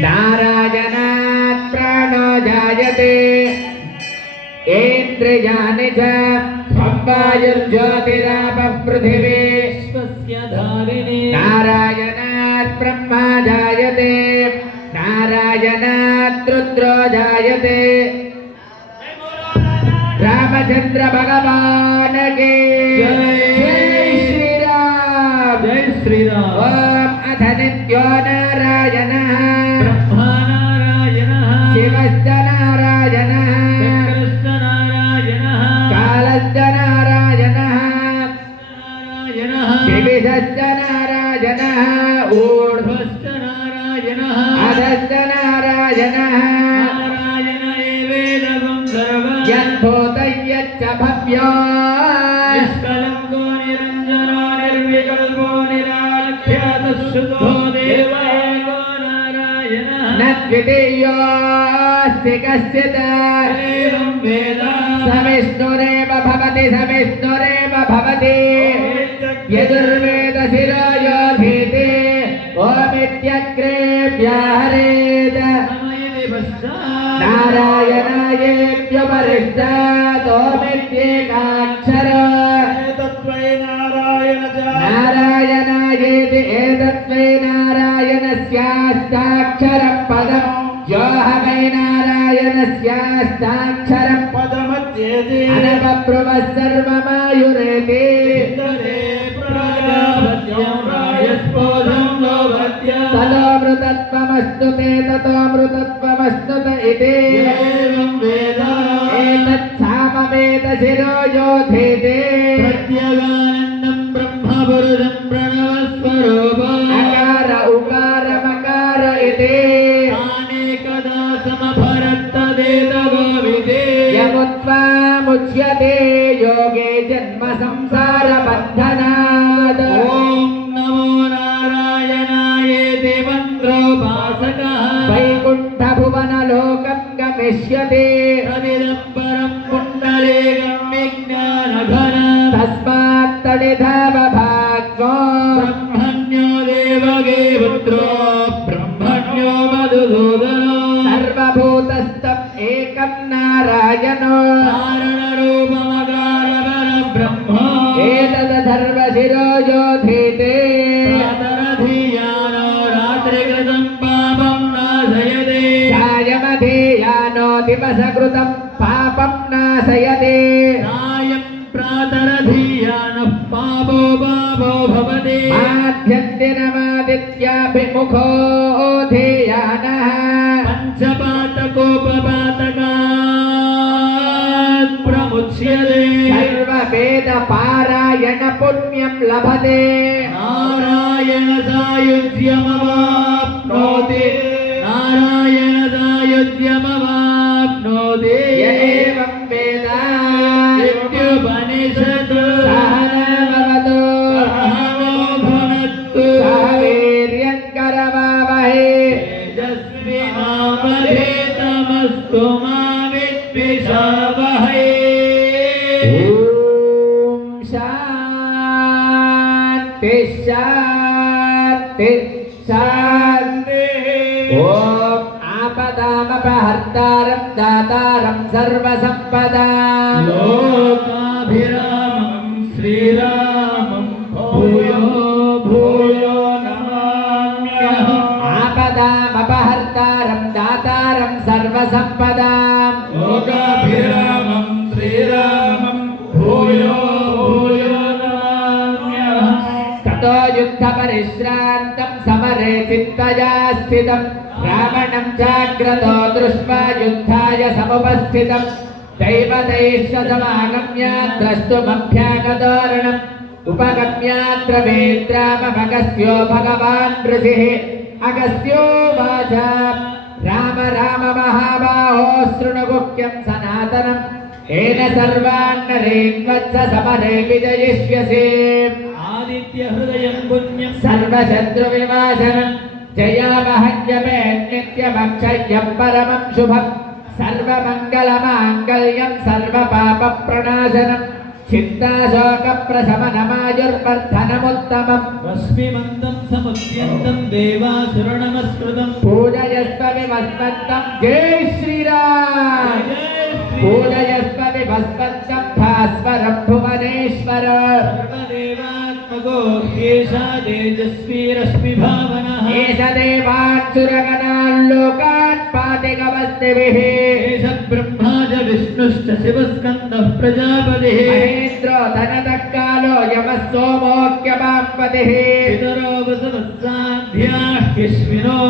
नारायणात् प्राणो जायते। इन्द्रियाणि च पृथिवी स्वस्य धारिणे। नारायणात् ब्रह्मा जायते। नारायणात् रुद्रो जायते। रामचन्द्र भगवान के। जय। श्रीराम। जय श्रीराम। ॐ अथ नित्यो निष्कलङ्को निरञ्जनो निर्विकल्पो निराख्यातश्रुतो देव एको नारायणः न द्वितीयोऽस्ति कश्चित् एवं वेद स विष्णुरेव भवति स నారాయణాయేత్యపరిష్టాక్షర నారాయణాయేతి ఏతత్వై నారాయణస్యాష్టాక్షర పదం యోహమై నారాయణస్యాష్టాక్షర పదమత్యేతి అనపప్రమ సర్వమాయురేతి ప్రాణాపత్యం రాయస్పోధ తత్వమస్తు తే తతోమృతత్వమస్తు ఇతి गमिष्यति तस्मात् तडिधाव भाग्यो ब्रह्मण्यो देवगे पुत्रो ब्रह्मण्यो मधुसूदनो सर्वभूतस्थम् एकं नारायणो कारणरूपमकारपरब्रह्म एतदधर्वशिरो योधीते మాతరధీయాన పాపో పాపో భవతి ఆధ్యంతినమాదిత్యాభిముఖో ధీయాన పంచపాతకోపపాతకా ప్రముచ్యతే సర్వవేద పారాయణ పుణ్యం లభతే నారాయణ సాయుధ్యమవాప్నోతి నారాయణ సాయుధ్యమవాప్నోతి तेजस्विनामधेतमस्तु मा विद्विषावहै ॐ शान्ति शान्ति शान्तिः। ॐ आपदामपहर्तारं दातारं सर्वसम्पदाम् लोकाभिरामं సంపదాం లోకాభిరామం శ్రీరామం భూయో తతో యుద్ధ పరిశ్రాంతం సమరే చిత్తయా స్థితం. రావణం జాగ్రతో దృష్ట్వా యుద్ధాయ సముపస్థితం. దైవదైశ్వసమాగమ్య ద్రష్టుమభ్యాగతోరణం ఉపగమ్యాత్ర వేత్రామగస్త్యో భగవాన్ ఋషిः. అగస్త్యోవాచ రామ రామ మహాబాహో శృణుగుఖ్యం సనాతనం ఏన సర్వాన్నరేన్ వత్స సమరే విజయిష్యసి ఆదిత్య హృదయం పుణ్యం సర్వశత్రు వివాచనం జయామహన్యమే నిత్యమక్షయ్యం పరమం శుభం సర్వమంగళమాంగళ్యం సర్వపాప ప్రణాశనం चिन्ताशोकप्रशमनमायुर्वर्धनमुत्तमम् रश्मिमन्तं समुद्यन्तं देवासुरनमस्कृतं पूजयस्वमिमस्मत्तं जय श्रीराम पूजयस्वमि भस्मत्तं भास्वरं भुवनेश्वर सर्वदेवात्मको एषा तेजस्वी रश्मिभावनः एष देवात्सुरगणाल्लोकान् पातिकवस्तिभिः एष ब्रह्मा च विष्णुश्च शिवस्कन्दः प्रजा गतिः पितरो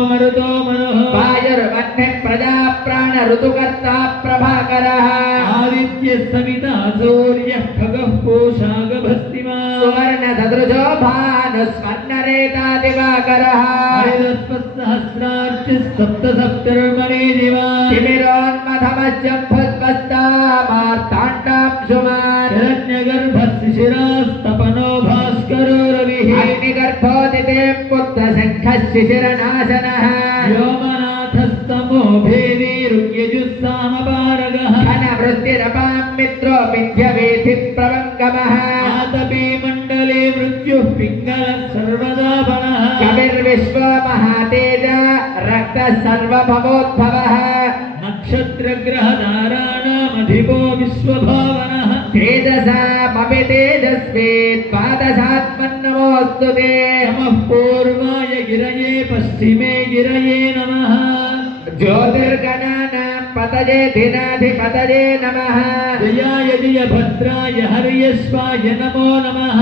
मरुतो मनः। वायुर्वह्निः प्रजा प्राण ऋतुकर्ता प्रभाकरः। आदित्यः समिता सूर्यः खगः पूषागभस्तिमा। सुवर्णसदृशो भानुस्वर्णरेतादिवाकरः हरिदस्पत्सहस्रार्चिः सप्त सप्तर्मणे दिवा। किमिरोन्मथमश्चम्भुत्पस्तामार्ताण्डां सुमान् हिरण्यगर्भस्य शिरा गर्भोदिते पुत्रशङ्खशिशिरनाशनः व्योमनाथस्तमो भेवीरुग्यजुस्सामपारगः घनवृत्तिरपां मित्रो विद्यवेधि प्रवङ्गमः आतपी मण्डले मृत्युः पिङ्गलः सर्वदा वनः कविर्विश्वमहातेज रक्तः सर्वभवोद्भवः नक्षत्रग्रहधाराणामधिपो विश्वभावनः तेजसा स्वापि तेजस्वेत्पादशात्मन्नमोऽस्तु ते नमः पूर्वाय गिरये पश्चिमे गिरये नमः ज्योतिर्गणानां पतये दिनाधिपतये नमः जयाय जय भद्राय हर्यश्वाय नमो नमः